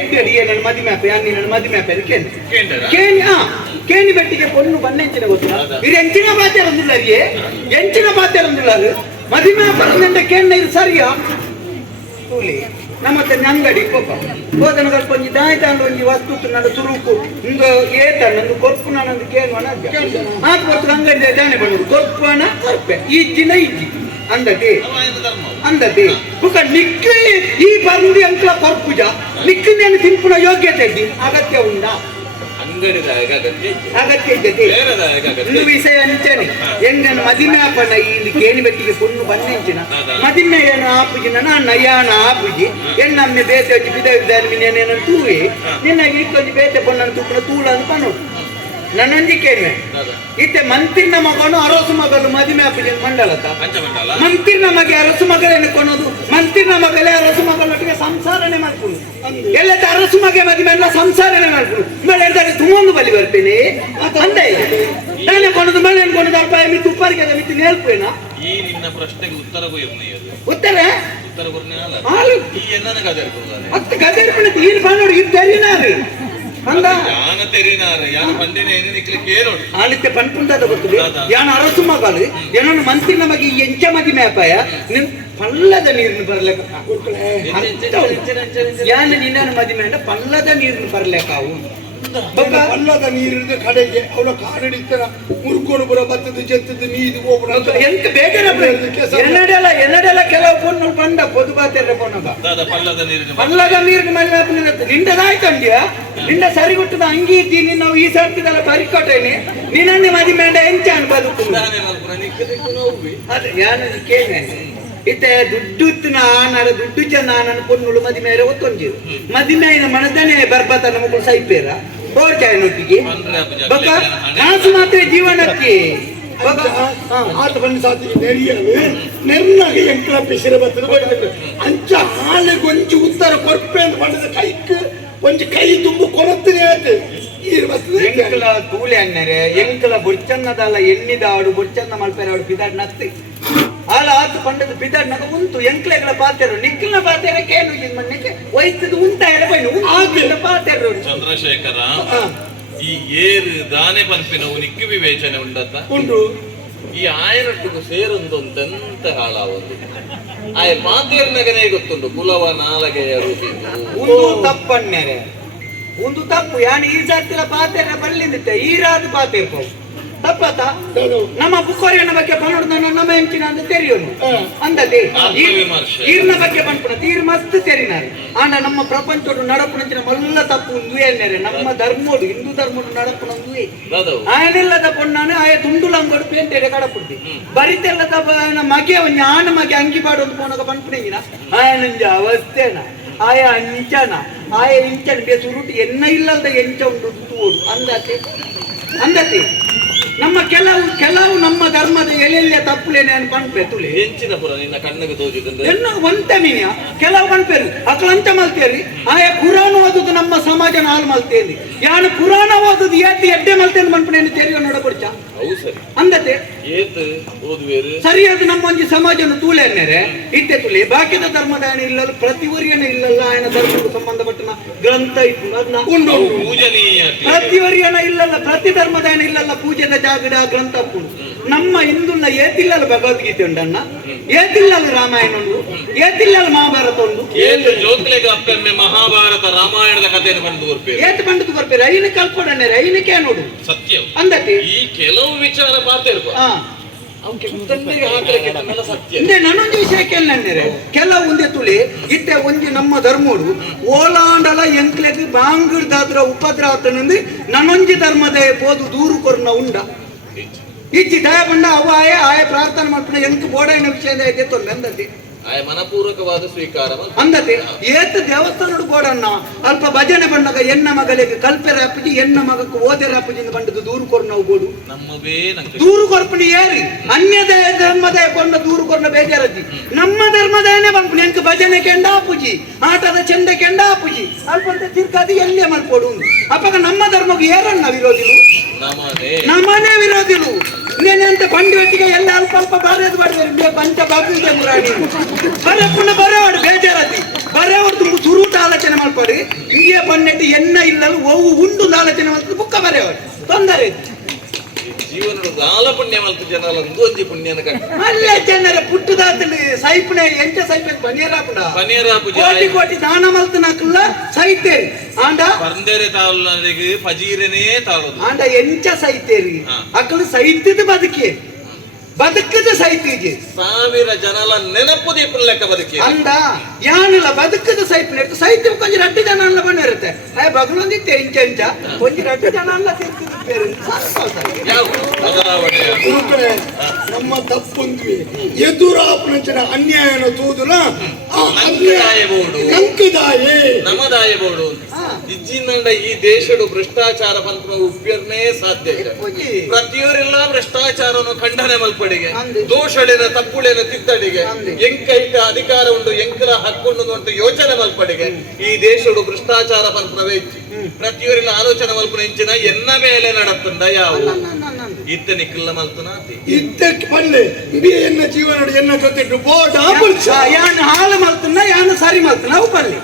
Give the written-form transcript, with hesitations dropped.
Eddy ನನ್ನ ಮದಿ map ಯಾನಿ ನನ್ನ ಮದಿ ಮ್ಯಾಪ್ ಕೇನಿ ಕೇನಿ ಬೆಟ್ಟಿಗೆ ಪೊನ್ನು ಬನ್ನೆಂಚಿನ ಗೊತ್ತಾ ಇದು ಎಂಚಿನ ಬಾತೆ ಬಂದಿಲ್ಲ ಎಂಚಿನ ಬಾತೆ ಬಂದಿಲ್ಲ ಮದಿ ಮ್ಯಾಪ್ ಅಂದ್ರೆ ಕೇನ ಇದು ಸರಿಯಾ ಕೂಲಿ ನಮ್ಮತ್ತೆ ಅಂಗಡಿ ಹೋದನ ಸ್ವಲ್ಪ ಒಂಜಿ ದಾಯ್ತಾಂಡು ಒಂಜಿ ವಸ್ತು ನನ್ನ ಸುರುಕು ಇಂದು ಏತ ನಂದು ಕೊರ್ಪು ನಾನೊಂದು ಕೇಳುವನ ಆತ ಕೊರ್ಪು ಅಂಗಡಿ ದಾನೆ ಬಂದು ಕೊರ್ಪುನ ಕೊರ್ಪೆ ಇಜ್ಜಿನ ಇಜ್ಜಿ ಅಂದತಿ ಬುಕ್ಕ ನಿಕ್ಕಿ ಈ ಬಂದಿ ಅಂಕಲ ಕೊರ್ಪುಜ ನಿಕ್ಕಿನ ತಿಂಪುನ ಯೋಗ್ಯತೆ ಅಗತ್ಯ ಉಂಟಾ ಅಗತ್ಯ ಇದ್ದತಿ ಒಂದು ವಿಷಯ ಅಂಚನೆ ಎಂಗನ ಮದಿಮ್ಯಾಪನ ಇಲ್ಲಿ ಕೇಣಿ ಬೆಟ್ಟಿಗೆ ಪುಣ್ಣು ಬನ್ನೆಂಚಿನ ಮದಿಮೆಯನ ಆಪುಜಿ ನನ್ನ ಯಾನ ಆಪುಜಿ ಎಣ್ಣಮ್ಮೆ ಬೇತೆ ಹಚ್ಚಿ ಬಿದ ವಿಧಾನ ತೂವಿ ನಿನ್ನಾಗಿ ಇಕ್ಕೊಂದು ಬೇತೆ ಪೊಣ್ಣನ್ನು ತುಪ್ಪನ ತೂಳ ಅಂತ ಪನ್ನೋಡು ನನ್ನಂಜಿ ಕೇಳುವೆ ಇತ್ತೆ ಮಂತಿನ ಮಗನು ಅರಸು ಮಗಲು ಮದಿಮೆ ಆಪುಜಿ ಮಂಡಲತ ಮಂತಿನ ಮಗೆ ಅರಸು ಮಗಲೇನು ಕೊನೋದು ಮಂತಿನ ಮಗಲೇ ಅರಸು ಮಗಳೊಟ್ಟಿಗೆ ಸಂಸಾರನೆ ಮಾಡ್ಕೊಂಡು ಎಲ್ಲ ಅರಸು ಮಗೆ ಮದಿಮೆ ಎಲ್ಲ ಸಂಸಾರನೆ ಮಾಡ್ಕೊಂಡು ಮೇಲೆ ಹೇಳ್ತಾರೆ ತುಂಬೊಂದು ಬಲಿ ಬರ್ತೇನೆ ಅಂದೆ ನಾನೇ ಕೊನದು ಮೇಲೆ ಕೊನದು ಅಪ್ಪ ಮಿತ್ತು ಉಪ್ಪರಿಗೆ ಮಿತ್ತು ನೇಲ್ಪೇನಾ ಈ ನಿನ್ನ ಪ್ರಶ್ನೆಗೆ ಉತ್ತರ ಉತ್ತರ ಅತ್ತ ಗದೇರ್ಪಣ ತೀರ್ ಬಾನೋಡು ಇದು ತೆರಿನಾರು ಆಳಿತ್ತೆ ಪನ್ಪುಂದಾದ ಗೊತ್ತದೆ ಯಾನ ಅರಸು ಮಗಳು ಏನನ್ನು ಮಂತ್ರಿ ನಮಗೆ ಎಂಚ ಮದಿ ಮ್ಯಾಪಾಯ ನಿನ್ ಪಲ್ಲದ ನೀರಿನ ಬರ್ಲೆಕ್ಕ ಯಾನ ನಿನ್ನ ಮದಿ ಮೇಲೆ ಪಲ್ಲದ ನೀರಿನ ಬರ್ಲೆಕ್ಕಾವು ಪಲ್ಲದ ನೀರಿನ ಕಡೆಗೆ ಅವನ ಕಾಡಿಡ್ತಾರ ಮುರ್ಕೊಂಡು ಬರೋ ಬತ್ತದ ಜತ್ತದ ನೀರು ಹೋಗ್ಬಿಡ ಎಂತ ಬೇಜಾರ ಎನ್ನಡೆಲ್ಲ ಕೆಲವು ಪೊಣ್ಣು ಬಂದ ಪೊದು ಬಾತೆಲ್ಲ ಪೊಣ್ಣಗ ಪಲ್ಲದ ನೀರಿನ ಮೇಲೆ ನಿಂಡದಾಯ್ತಂಡ್ಯ ನಿಂಡ ಸರಿ ಕೊಟ್ಟದ ಅಂಗಿ ಇದ್ದೀನಿ ನಾವು ಈ ಸರ್ತಿದೆಲ್ಲ ಪರಿಕೊಟ್ಟೇನೆ ನಿನ್ನೆ ಮದಿ ಮೇಂಡ ಎಂಚ ಅನ್ಬದುಕು ಅದೇ ಯಾನ ಕೇಳಿ ಇತ್ತೆ ದುಡ್ಡು ನಾನರ ದುಡ್ಡು ಜನ ನನ್ನ ಪೊನ್ನುಳು ಮದಿ ಮೇಲೆ ಒತ್ತೊಂಜಿರು ಮದಿ ಮೇಲಿನ ಮನದನೆ ಬರ್ಬತ್ತ ನಮಗೂ ಸೈಪೇರ ಹೋಗ್ತಾನೊಟ್ಟಿಗೆ ಕಾಸು ಮಾತ್ರ ಜೀವನಕ್ಕೆ ಆತ ಬಂದ ಸಾತಿ ನೆರಿಯಲು ನೆರ್ನಾಗೆ ಎಂಕಲ ಪಿಸಿರ ಬರ್ತದೆ ಅಂಚ ಹಾಲೆ ಗೊಂಚು ಉತ್ತರ ಕೊರ್ಪೆ ಅಂತ ಬಂದ ಕೈಕ್ ಒಂಜಿ ಕೈ ತುಂಬು ಕೊರತ್ತಿನ ಹೇಳ್ತೆ ಎಂಕಲ ತೂಳೆ ಅನ್ನರೆ ಎಂಕಲ ಬೊಚ್ಚನ್ನದಲ್ಲ ಎಣ್ಣಿದ ಆಡು ಬೊಚ್ಚನ್ನ ಮಲ್ಪೇರ ಆಡು ಪಿದಾಡ್ ನತ್ತಿ ಆಲ ಆತು ಪಂಡದ ಪಿದಾಡ್ ನಗ ಉಂಟು ಎಂಕ್ಲೆಗಳ ಪಾತೆರು ನಿಕ್ಲಿನ ಪಾತೆರಕ್ಕೆ ಏನು ಮಣ್ಣಿಗೆ ವೈದ್ಯದ ಉಂಟ ಎಲ್ಲ ಬೈನು ಆಗಿಲ್ಲ ಪಾತೆರು ಚಂದ್ರಶೇಖರ ಈ ಏರು ದಾನೆ ಪಂಪಿನವು ನಿಕ್ಕು ವಿವೇಚನೆ ಉಂಡತ್ತ ಉಂಟು ಈ ಆಯರಟ್ಟಿಗೂ ಸೇರೊಂದೊಂದೆಂತ ಹಾಳಾವೊಂದು ಆಯ ಮಾತೇರ್ನಗನೇ ಗೊತ್ತುಂಟು ಕುಲವ ನಾಲಗೆಯ ರೂಪಿ ಒಂದು ತಪ್ಪನ್ನೆರೆ ಒಂದು ತಪ್ಪು ಯಾನು ಈ ಜಾತಿಯ ಪಾತೆರ ಬಲ್ಲಿದ್ದೆ ಈ ರಾದ ಪಾತೆರ್ಪೋ ತಪ್ಪತ್ತ ನಮ್ಮ ಬುಕ್ಕೋರಿಯನ ಬಗ್ಗೆ ಪನ್ನೋಡು ನಮ್ಮ ಹೆಂಚಿನ ಅಂತ ತೆರಿಯೋನು ಅಂದದೆ ಈರ್ನ ಬಗ್ಗೆ ಪನ್ಪುಣ ತೀರ್ ಮಸ್ತ್ ತೆರಿನಾರೆ ಆಂಡ ನಮ್ಮ ಪ್ರಪಂಚೋಡು ನಡಪುಣಂಚಿನ ಮಲ್ಲ ತಪ್ಪು ಒಂದು ಏನೇರೆ ನಮ್ಮ ಧರ್ಮೋಡು ಹಿಂದೂ ಧರ್ಮೋಡು ನಡಪುಣ ಒಂದು ಆಯನೆಲ್ಲದ ಪೊಣ್ಣಾನೆ ಆಯ ತುಂಡುಲಂಗೋಡು ಪೇಂಟೆಡೆ ಕಡಪುಡ್ತಿ ಬರಿತೆಲ್ಲದ ಮಗೆ ಒಂದು ಆನ ಮಗೆ ಅಂಗಿ ಪಾಡು ಒಂದು ಪೋನಗ ಪನ್ಪುಣಿಗಿನ ಆಯನಂಜ ಅವಸ್ಥೆನ ಆಯ ಅಂಚನ ಆಯ ಇಂಚನ ಬೇಸುರುಟು ಎನ್ನ ಇಲ್ಲದ ಎಂಚ ಉಂಟು ತೂಡು ಅಂದತೆ ನಮ್ಮ ಕೆಲವು ನಮ್ಮ ಧರ್ಮದ ಎಲ್ಲೆಲ್ಲ ತಪ್ಪುಲೇನೆ ಅಂತ ಪಂಪೆ ತುಳಿ ಹೆಂಚಿನ ಪುರ ನಿನ್ನ ಕಣ್ಣಿಗೆ ತೋಜಿದ್ರೆ ಎನ್ನ ಒಂತ ಮೀನಿಯ ಕೆಲವು ಪಂಪೇರು ಅಕ್ಲಂತ ಮಲ್ತೇರಿ ಆಯ ಪುರಾಣ ಓದುದು ನಮ್ಮ ಸಮಾಜನ ಹಾಳು ಮಲ್ತೇರಿ ಯಾನು ಪುರಾಣ ಓದುದು ಏತಿ ಎಡ್ಡೆ ಮಲ್ತೇನೆ ಪಂಪಣೆಯನ್ನು ತೆರಿಗೆ ನೋಡಕೊಡ್ಚ ಅಂದತೆ ಏತ್ ಓದುವೇರು ಸರಿಯಾದ ನಮ್ಮ ಒಂದು ಸಮಾಜನ ತೂಳೆ ಅನ್ನೇರೆ ಇತ್ತೆ ತುಳಿ ಬಾಕಿದ ಧರ್ಮದ ಇಲ್ಲಲ್ಲ ಪ್ರತಿವರ್ಯನ ಇಲ್ಲಲ್ಲ ಆಯನ ಧರ್ಮಕ್ಕೆ ಸಂಬಂಧಪಟ್ಟ ಗ್ರಂಥ ಇತ್ತು ಪೂಜನೀಯ ಪ್ರತಿವರ್ಯನ ಇಲ್ಲಲ್ಲ ಪ್ರತಿ ಧರ್ಮದ ಇಲ್ಲಲ್ಲ ಪೂಜೆದ ಜಾಗಡ ಗ್ರಂಥ ಉಂಟು ನಮ್ಮ ಹಿಂದುಲ್ಲ ಏತಿಲ್ಲಲ್ಲ ಭಗವದ್ಗೀತೆ ಉಂಟನ್ನ ಏತಿಲ್ಲಲ್ಲ ರಾಮಾಯಣ ಉಂಟು ಏತಿಲ್ಲಲ್ಲ ಮಹಾಭಾರತ ಉಂಟು ಮಹಾಭಾರತ ರಾಮಾಯಣದ ಕಥೆಯನ್ನು ಬಂದು ಏತ್ ಬಂದು ಬರ್ಪೇರು ಐನ ಕಲ್ಪನೆ ಐನಕ್ಕೆ ನೋಡು ಸತ್ಯ ಅಂದಕ್ಕೆ ಈ ಕೆಲವು ವಿಚಾರ ಪಾತಿರ್ಪ ನನ್ನೊಂದು ವಿಷಯ ಕೇಳಂದ್ರೆ ಕೆಲವು ಒಂದೇ ತುಳಿ ಇತ್ತೆ ಒಂದಿ ನಮ್ಮ ಧರ್ಮೋಡು ಓಲಾಂಡಲ ಎಂಕ್ಲೆಗ್ ಬಾಂಗಿಡ್ದಾದ್ರ ಉಪದ್ರ ಆತನಂದು ನನ್ನೊಂಜಿ ಧರ್ಮದ ಪೋದು ದೂರು ಕೊರ್ನ ಉಂಡ ಇಜ್ಜಿ ದಯ ಬಂಡ ಅವ ಆಯ ಪ್ರಾರ್ಥನೆ ಮಾಡ್ಕೊಂಡ ಎಂಕ್ ಬೋಡೈನ ವಿಷಯದ ಐತೆ ತೊಂದ್ರೆ ಅಂದತಿ ಆಯ ಮನಪೂರ್ವಕವಾದ ಸ್ವೀಕಾರ ಅಂದತೆ ಏತ್ ದೇವಸ್ಥಾನಡು ಬೋಡನ್ನ ಅಲ್ಪ ಭಜನೆ ಬಂದಾಗ ಎನ್ನ ಮಗಳಿಗೆ ಕಲ್ಪೆರ ಅಪ್ಪಜಿ ಎನ್ನ ಮಗಕ್ಕೆ ಓದೆರ ಅಪ್ಪಜಿಂದ ಬಂಡದು ದೂರು ಕೊರ್ನ ಬೋಡು ನಮ್ಮವೇ ದೂರು ಕೊರ್ಪಣಿ ಏರಿ ಅನ್ಯ ಧರ್ಮದ ಕೊಂಡ ದೂರು ಕೊರ್ನ ಬೇಜಾರಜ್ಜಿ ನಮ್ಮ ಧರ್ಮದನೇ ಬಂದ್ಪಣಿ ಎಂಕ ಭಜನೆ ಕೆಂಡ ಅಪ್ಪುಜಿ ಆಟದ ಚೆಂಡ ಕೆಂಡ ಅಪ್ಪುಜಿ ಅಲ್ಪ ತಿರ್ಕಾದಿ ಎಲ್ಲೇ ಮಲ್ಕೊಡು ಅಪ್ಪಗ ನಮ್ಮ ಧರ್ಮಕ್ಕೆ ಏರನ್ನ ವಿರೋಧಿಲು ನಮ್ಮನೇ ವಿರೋಧಿಲು ಇನ್ನೇನಂತ ಬಂಡಿ ಒಟ್ಟಿಗೆ ಎಲ್ಲ ಅಲ್ಪ ಅಲ್ಪ ಬಾರೇದು ಮಾಡಿದ್ರೆ ಪಂಚ ಬಾಬುಗೆ ಮುರಾಣಿ ಬರೇ ಪುಣ್ಯ ಬರೋಡು ಬೇಜಾರತಿ ಬರೇ ಅವ್ರು ತುಂಬ ಸುರೂಟ ಆಲೋಚನೆ ಮಾಡ್ಕೊಡಿ ಇಂಡಿಯ ಬೈಟ್ ಎನ್ನ ಇಲ್ಲಲು ಒವು ಉಂಡು ಆಲೋಚನೆ ಮಾಡ್ತಾರೆ ಬುಕ್ಕ ಬರೆಯವರು ತೊಂದರೆ ಇಲ್ಲ. ಜೀವನ ಗಾಲ ಪುಣ್ಯ ಮಲ್ತು ಜನ ಒಂಜಿ ಪುಣ್ಯನ ಕಟ್ಟ ಅಲ್ಲೇ ಜನರ ಪುಟ್ಟದಾತಲ್ಲಿ ಸೈಪನೆ ಎಂಚ ಸೈಪೆ ಬನಿಯರಾಪುಡ ಪನಿಯರಾಪು ಕೋಟಿ ಕೋಟಿ ದಾನ ಮಲ್ತನಕಲ್ಲ ಸೈತೇರಿ ಆಂಡ ಪರ್ಂದೇರೆ ತಾವಲ್ನರಿಗೆ ಫಜೀರನೇ ತಾಳದು ಆಂಡ ಎಂಚ ಸೈತೇರಿ ಹಾ. ಅಕ್ಕಲು ಸೈತಿದ ಬದುಕಿ ಬದುಕದ ಸೈತಿಗೆ ಸಾವಿರ ಜನಲ ನೆನಪು ದೀಪನ ಲೆಕ್ಕ ಬದುಕಿ ಅಂದ ಯಾನಲ್ಲ ಬದುಕದ ಸೈಪನೆ ಇರ್ತದೆ ಸೈತಿ ಕೊಂಚ ರಡ್ಡು ಜನ ಎಲ್ಲ ಬಂದು ಇರುತ್ತೆ ಹಾಯ್ ಬಗಳೊಂದಿತ್ತೆ ಇಂಚ ಇಂಚ ಕೊಂಚ ರಡ್ಡು ಜನ ಎಲ್ಲ ತಿಂತಿರ್ತಾರೆ ಯಾವ ಬದಲಾವಣೆ ಗುರುಗಳೇ, ನಮ್ಮ ತಪ್ಪೊಂದ್ವಿ ಎದುರಾಪನಂಚಿನ ಅನ್ಯಾಯನ ತೂದುನ ನಂಕದಾಯಬೋಡು ನಂಕದಾಯೆ ನಮದಾಯ ಬೋಡು ಇಜ್ಜಿನಂಡ ಈ ದೇಶಡು ಭ್ರಷ್ಟಾಚಾರ ಪಂತ್ರ ಉಪ್ಪಿರ್ನೇ ಸಾಧ್ಯ ಇಲ್ಲ ಪ್ರತಿಯೊರೆಲ್ಲ ಭ್ರಷ್ಟಾಚಾರವನ್ನು ಖಂಡನೆ ಮಲ್ಪಡಿಗೆ ಅಂದೆ. ದೋಷಡಿನ ತಪ್ಪುಳಿನ ತಿದ್ದಡಿಗೆ ಅಂದೆ. ಎಂಕೈಟ ಅಧಿಕಾರ ಉಂಟು ಎಂಕರ ಹಕ್ಕೊಂಡು ಅಂತ ಯೋಚನೆ ಮಲ್ಪಡಿಗೆ ಈ ದೇಶಡು ಭ್ರಷ್ಟಾಚಾರ ಪಂತ್ರವೇ ಇಜ್ಜಿ ಪ್ರತಿಯೊರೆಲ್ಲ ಆಲೋಚನೆ ಮಲ್ಪನ ಇಂಚಿನ ಎನ್ನ ಮೇಲೆ ನಡತ್ತಂಡ ಯಾವ ಇತ್ತ ನಿಕ್ಕಿಲ್ಲ ಮಲ್ತನಾತಿ ಇದ್ದಕ್ಕೆ ಪಲ್ಲೆ ಇಡೀ ಎನ್ನ ಜೀವನ ಎನ್ನ ಜೊತೆ ಬೋರ್ಡ್ ಯಾನು ಹಾಲು ಮಲ್ತನ್ನ ಯಾನು ಸರಿ ಮಲ್ತನ ಅವು ಬರಲಿ